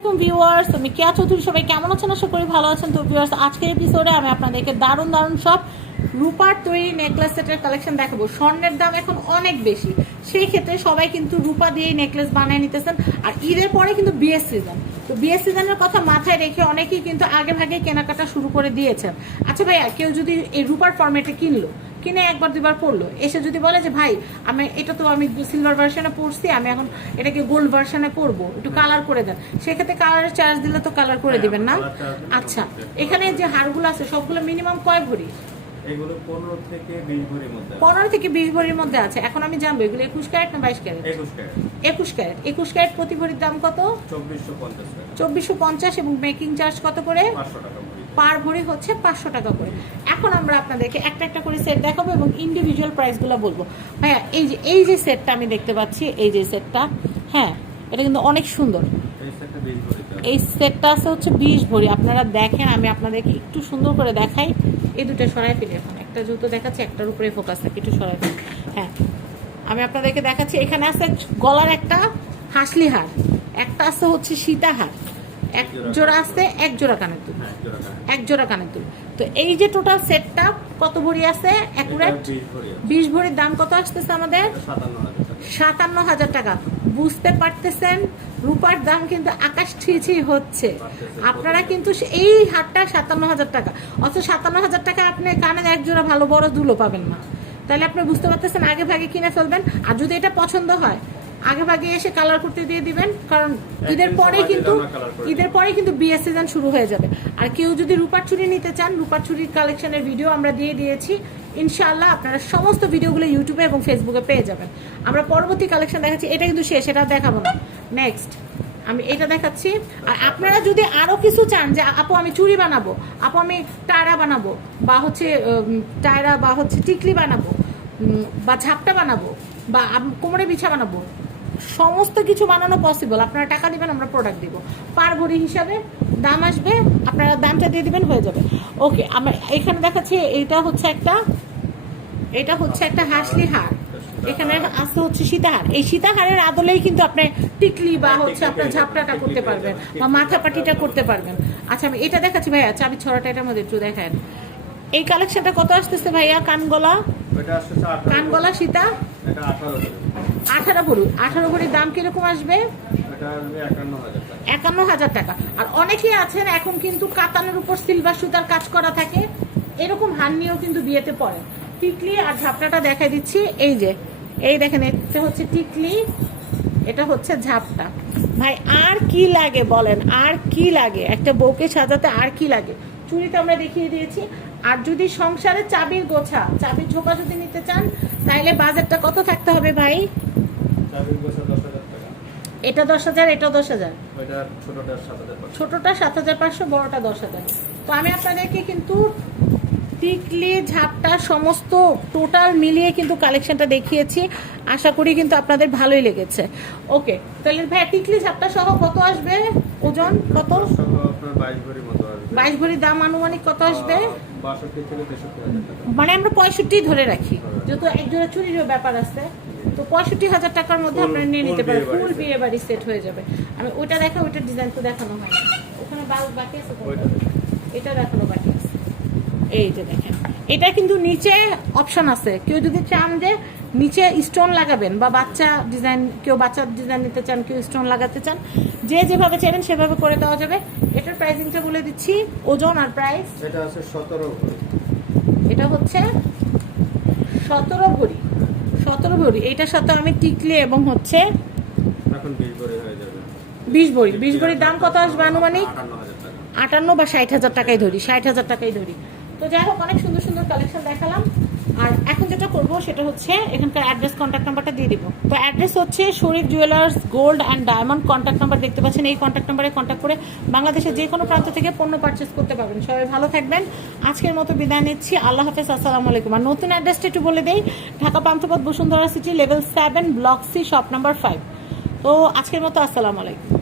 Viewers আমি কেয়া চৌধুরী সবাই কেমন আছেন? আশা করি ভালো আছেন। তো ভিউয়ার্স, আজকের এপিসোডে আমি আপনাদেরকে দারুণ দারুণ সব রূপার তৈরি নেকলেস সেটের কালেকশন দেখাবো। স্বর্ণের দাম এখন অনেক বেশি। সেই ক্ষেত্রে সবাই কিন্তু রূপা দিয়েই নেকলেস বানিয়ে নিতেছেন। আর ঈদের পরে কিন্তু বিয়ের সিজন তো বিয়ের সিজনের কথা মাথায় রেখে অনেকেই কিন্তু আগে ভাগে কেনাকাটা শুরু করে দিয়েছেন। আচ্ছা ভাইয়া কেউ যদি এই রূপার ফর্মেটে কিনলো কিনে একবার দুবার পড়ল এসে যদি বলে যে ভাই আমি এটা তো আমি সিলভার ভার্সনে পড়ছি আমি এখন এটাকে গোল্ড ভার্সনে পড়ব একটু কালার করে দেন। সেক্ষেত্রে কালারের চার্জ দিলে তো কালার করে দিবেন না? আচ্ছা এখানে যে হারগুলো আছে সবগুলো মিনিমাম কয় ভরি? এগুলো পনেরো থেকে বিশ ভরির মধ্যে আছে। পনেরো থেকে বিশ ভরির মধ্যে আছে। এখন আমি জানব এগুলো একুশ ক্যারেট না বাইশ ক্যারেট? একুশ ক্যারেট। একুশ ক্যারেট। একুশ ক্যারেট প্রতি ভরির দাম কত? চব্বিশশো পঞ্চাশ এবং মেকিং চার্জ কত করে? টাকা পার ভরি হচ্ছে পাঁচশো টাকা করে। এখন আমরা আপনাদেরকে একটা একটা করে সেট দেখাবো এবং ইন্ডিভিজুয়াল প্রাইসগুলো বলব। ভাইয়া এই যে এই যে সেটটা আমি দেখতে পাচ্ছি এই যে সেটটা হ্যাঁ এটা কিন্তু অনেক সুন্দর। এই সেটটা। এই সেটটা আছে হচ্ছে বিশ ভরি। আপনারা দেখেন, আমি আপনাদেরকে একটু সুন্দর করে দেখাই। এই দুটো সরাই ফেলি এখন। একটা জুতো দেখাচ্ছি, একটার উপরে ফোকাস থাকে, একটু সরাই ফেলি। হ্যাঁ আমি আপনাদেরকে দেখাচ্ছি, এখানে আছে গলার একটা হাসলি হার, একটা আছে হচ্ছে সীতাহার এক জোড়া আছে এক জোড়া কানের দুল। এক জোড়া কানের দুল। তো এই যে টোটাল সেটটা কত ভরি আছে? অ্যাকুরেট বিশ ভরির দাম কত আসতেছে আমাদের? সাতান্ন হাজার টাকা। বুঝতে পারতেছেন? রূপার দাম কিন্তু আকাশ ছিছি হচ্ছে। আপনারা কিন্তু এই হাটটা সাতান্ন হাজার টাকা। অথচ সাতান্ন হাজার টাকা আপনি কানের এক জোড়া ভালো বড় দুলো পাবেন না। তাহলে আপনি বুঝতে পারতেছেন আগে ভাগে কিনে ফেলবেন। আর যদি এটা পছন্দ হয় আগে ভাগে এসে কালার করতে দিয়ে দিবেন কারণ ঈদের পরেই কিন্তু ঈদের পরেই কিন্তু বিয়ের সিজন শুরু হয়ে যাবে। আর কেউ যদি রূপার চুরি নিতে চান রূপার চুরির কালেকশনের ভিডিও আমরা দিয়ে দিয়েছি। ইনশাআল্লাহ আপনারা সমস্ত ভিডিওগুলো ইউটিউবে এবং ফেসবুকে পেয়ে যাবেন। আমরা পরবর্তী কালেকশন দেখাচ্ছি এটা কিন্তু শেষ এটা দেখাবো না। নেক্সট আমি এটা দেখাচ্ছি। আর আপনারা যদি আরও কিছু চান যে আপু আমি চুড়ি বানাবো আপু আমি টায়রা বানাবো বা হচ্ছে টায়রা বা হচ্ছে টিকলি বানাবো বা ঝাপটা বানাবো বা কোমরে বিছা বানাবো সমস্ত কিছু বানানো পসিবল আপনারা টাকা দিবেন আমরা প্রোডাক্ট দিব। পার ভরি হিসাবে দাম আসবে আপনারা দামটা দিয়ে দিবেন হয়ে যাবে। ওকে আমরা এখানে দেখাচ্ছি এটা হচ্ছে একটা এটা হচ্ছে একটা হাসলি হার এখানে আছে হচ্ছে সীতাহার। এই সীতাহারের আদলেই কিন্তু আপনি টিকলি বা হচ্ছে আপনার ঝাপটাটা করতে পারবেন বা মাথা পাটিটা করতে পারবেন। আচ্ছা আমি এটা দেখাচ্ছি ভাইয়া চাবি ছড়াটা এটার মধ্যে একটু দেখেন এই কালেকশনটা কত আসতেছে ভাইয়া? কানগলা? কানগলা সীতা? আঠারো ভরি আঠারো ভরি আঠারো ভরির দাম কীরকম আসবে? একান্ন হাজার টাকা। আর অনেকেই আছেন এখন কিন্তু কাতানের উপর সিলভার সুতার কাজ করা থাকে। এরকম হান নিয়েও কিন্তু বিয়েতে পড়ে। টিকলি আর ঝাপটাটা দেখাই দিচ্ছি। এই যে এই দেখেন এটা হচ্ছে টিকলি এটা হচ্ছে ঝাপটা। ভাই আর কি লাগে বলেন? আর কি লাগে? একটা বউকে সাজাতে আর কি লাগে? চুরি তো আমরা দেখিয়ে দিয়েছি। আর যদি সংসারে চাবির গোছা চাবির ঝোপা যদি নিতে চান তাহলে বাজেটটা কত থাকতে হবে ভাই? এটা দশ হাজার এটা দশ হাজার? ছোটটা সাত হাজার পাঁচশো বড়টা দশ হাজার। তো আমি আপনাদেরকে কিন্তু টিকলি ঝাপটা সমস্ত টোটাল মিলিয়ে কিন্তু কালেকশনটা দেখিয়েছি। আশা করি কিন্তু আপনাদের ভালোই লেগেছে। ওকে তাহলে ভাই টিকলি ঝাপটা সহ কত আসবে? ওজন কত? বাইশ ভরির দাম আনুমানিক কত আসবে? মানে আমরা পঁয়ষট্টি ধরে রাখি। যেহেতু একজোড়া চুরিরও ব্যাপার আছে। তো পঁয়ষট্টি হাজার টাকার মধ্যে আপনারা নিয়ে নিতে পারেন ফুল। বিয়ে বাড়ি সেট হয়ে যাবে। আমি ওইটা দেখা ওইটার ডিজাইন তো দেখানো হয় ওখানে বাকি আছে? ওইটা। এটা দেখানো বাকি আছে। এই যে দেখেন। এটা কিন্তু নিচে অপশন আছে। কেউ যদি চান যে নিচে স্টোন লাগাবেন বা বাচ্চা ডিজাইন কেউ বাচ্চার ডিজাইন নিতে চান কেউ স্টোন লাগাতে চান যে যেভাবে চাইবেন সেভাবে করে দেওয়া যাবে। এটার প্রাইসিংটা বলে দিচ্ছি ওজন আর প্রাইস এটা আছে সতেরো এটা হচ্ছে সতেরো ভরি। সতেরো ভরি। এটার সাথে আমি টিকলি এবং হচ্ছে এখন বিশ ভরি হয়ে যাবে। বিশ ভরি। বিশ ভরির দাম কত আসবে আনুমানিক? আটান্ন আটান্ন বা ষাট হাজার টাকাই ধরি। ষাট হাজার টাকাই ধরি। তো যাই হোক, অনেক সুন্দর সুন্দর কালেকশন দেখালাম। আর এখন যেটা করব সেটা হচ্ছে এখানকার অ্যাড্রেস কন্ট্যাক্ট নাম্বারটা দিয়ে দিব। তো অ্যাড্রেস হচ্ছে Sharif jewellers gold and diamond contact number দেখতে পাচ্ছেন। এই কন্ট্যাক্ট নাম্বারে কন্ট্যাক্ট করে বাংলাদেশের যে কোনো প্রান্ত থেকে পণ্য পারচেস করতে পারবেন। সবাই ভালো থাকবেন। আজকের মতো বিদায় নিচ্ছি। আল্লাহ হাফেজ, আসসালামু আলাইকুম। আর নতুন অ্যাড্রেসটা একটু বলে দেই, Dhaka Panthapath Bashundhara city level seven block C shop number five তো আজকের মতো, আসসালামু আলাইকুম।